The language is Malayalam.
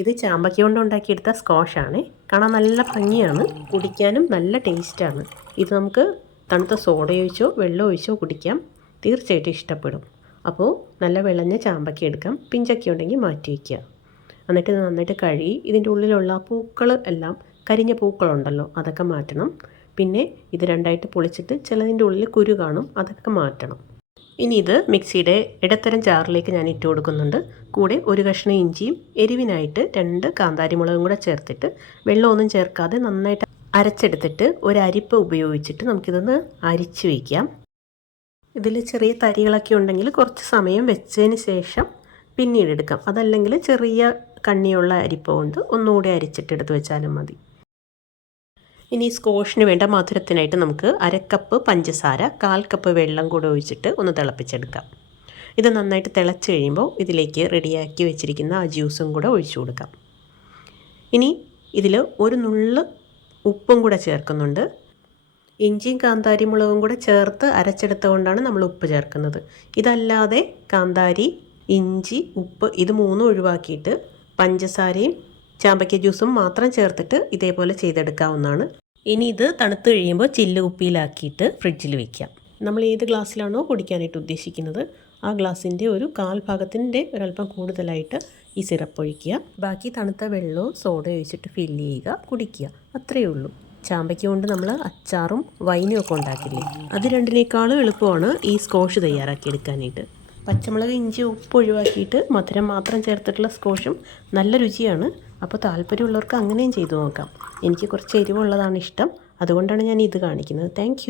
ഇത് ചാമ്പക്ക കൊണ്ട് ഉണ്ടാക്കിയെടുത്ത സ്ക്വാഷാണ്. കാണാൻ നല്ല ഭംഗിയാണ്, കുടിക്കാനും നല്ല ടേസ്റ്റാണ്. ഇത് നമുക്ക് തണുത്ത സോഡ ഒഴിച്ചോ വെള്ളം ഒഴിച്ചോ കുടിക്കാം, തീർച്ചയായിട്ടും ഇഷ്ടപ്പെടും. അപ്പോൾ നല്ല വിളഞ്ഞ ചാമ്പക്ക എടുക്കാം, പിഞ്ചക്ക ഉണ്ടെങ്കിൽ മാറ്റി വയ്ക്കുക. എന്നിട്ട് നന്നായിട്ട് കഴുകി ഇതിൻ്റെ ഉള്ളിലുള്ള പൂക്കൾ എല്ലാം, കരിഞ്ഞ പൂക്കളുണ്ടല്ലോ അതൊക്കെ മാറ്റണം. പിന്നെ ഇത് രണ്ടായിട്ട് പൊളിച്ചിട്ട് ചിലതിൻ്റെ ഉള്ളിൽ കുരു കാണും, അതൊക്കെ മാറ്റണം. ഇനി ഇത് മിക്സിയുടെ ഇടത്തരം ജാറിലേക്ക് ഞാൻ ഇട്ട് കൊടുക്കുന്നുണ്ട്. കൂടെ ഒരു കഷ്ണം ഇഞ്ചിയും എരിവിനായിട്ട് 2 കാന്താരി മുളകും കൂടെ ചേർത്തിട്ട് വെള്ളമൊന്നും ചേർക്കാതെ നന്നായിട്ട് അരച്ചെടുത്തിട്ട് ഒരു അരിപ്പ ഉപയോഗിച്ചിട്ട് നമുക്കിതൊന്ന് അരിച്ച് വയ്ക്കാം. ഇതിൽ ചെറിയ തരികളൊക്കെ ഉണ്ടെങ്കിൽ കുറച്ച് സമയം വെച്ചതിന് ശേഷം പിന്നീട് എടുക്കാം. അതല്ലെങ്കിൽ ചെറിയ കണ്ണിയുള്ള അരിപ്പ കൊണ്ട് ഒന്നുകൂടി അരിച്ചിട്ടെടുത്ത് വെച്ചാലും മതി. ഇനി സ്ക്വാഷിന് വേണ്ട മധുരത്തിനായിട്ട് നമുക്ക് 1/2 കപ്പ് പഞ്ചസാര 1/4 കപ്പ് വെള്ളം കൂടെ ഒഴിച്ചിട്ട് ഒന്ന് തിളപ്പിച്ചെടുക്കാം. ഇത് നന്നായിട്ട് തിളച്ച് കഴിയുമ്പോൾ ഇതിലേക്ക് റെഡിയാക്കി വെച്ചിരിക്കുന്ന ആ ജ്യൂസും കൂടെ ഒഴിച്ചു കൊടുക്കാം. ഇനി ഇതിൽ ഒരു നുള്ള് ഉപ്പും കൂടെ ചേർക്കുന്നുണ്ട്. ഇഞ്ചിയും കാന്താരി മുളകും കൂടെ ചേർത്ത് അരച്ചെടുത്തുകൊണ്ടാണ് നമ്മൾ ഉപ്പ് ചേർക്കുന്നത്. ഇതല്ലാതെ കാന്താരി, ഇഞ്ചി, ഉപ്പ് ഇത് 3 ഒഴിവാക്കിയിട്ട് പഞ്ചസാരയും ചാമ്പക്ക ജ്യൂസും മാത്രം ചേർത്തിട്ട് ഇതേപോലെ ചെയ്തെടുക്കാവുന്നതാണ്. ഇനി ഇത് തണുത്ത് കഴിയുമ്പോൾ ചില്ല് കുപ്പിയിലാക്കിയിട്ട് ഫ്രിഡ്ജിൽ വയ്ക്കാം. നമ്മൾ ഏത് ഗ്ലാസ്സിലാണോ കുടിക്കാനായിട്ട് ഉദ്ദേശിക്കുന്നത് ആ ഗ്ലാസിൻ്റെ ഒരു 1/4 ഭാഗത്തിൻ്റെ ഒരല്പം കൂടുതലായിട്ട് ഈ സിറപ്പ് ഒഴിക്കുക. ബാക്കി തണുത്ത വെള്ളവും സോഡ ഒഴിച്ചിട്ട് ഫില്ല് ചെയ്യുക, കുടിക്കുക. അത്രയേ ഉള്ളൂ. ചാമ്പയ്ക്ക കൊണ്ട് നമ്മൾ അച്ചാറും വൈനും ഒക്കെ ഉണ്ടാക്കില്ലേ, അത് രണ്ടിനേക്കാളും എളുപ്പമാണ് ഈ സ്ക്വാഷ് തയ്യാറാക്കിയെടുക്കാനായിട്ട്. പച്ചമുളക്, ഇഞ്ചി, ഉപ്പ് ഒഴിവാക്കിയിട്ട് മധുരം മാത്രം ചേർത്തിട്ടുള്ള സ്ക്വാഷും നല്ല രുചിയാണ്. അപ്പോൾ താല്പര്യമുള്ളവർക്ക് അങ്ങനെയും ചെയ്തു നോക്കാം. എനിക്ക് കുറച്ച് എരിവുള്ളതാണ് ഇഷ്ടം, അതുകൊണ്ടാണ് ഞാൻ ഇത് കാണിക്കുന്നത്. താങ്ക്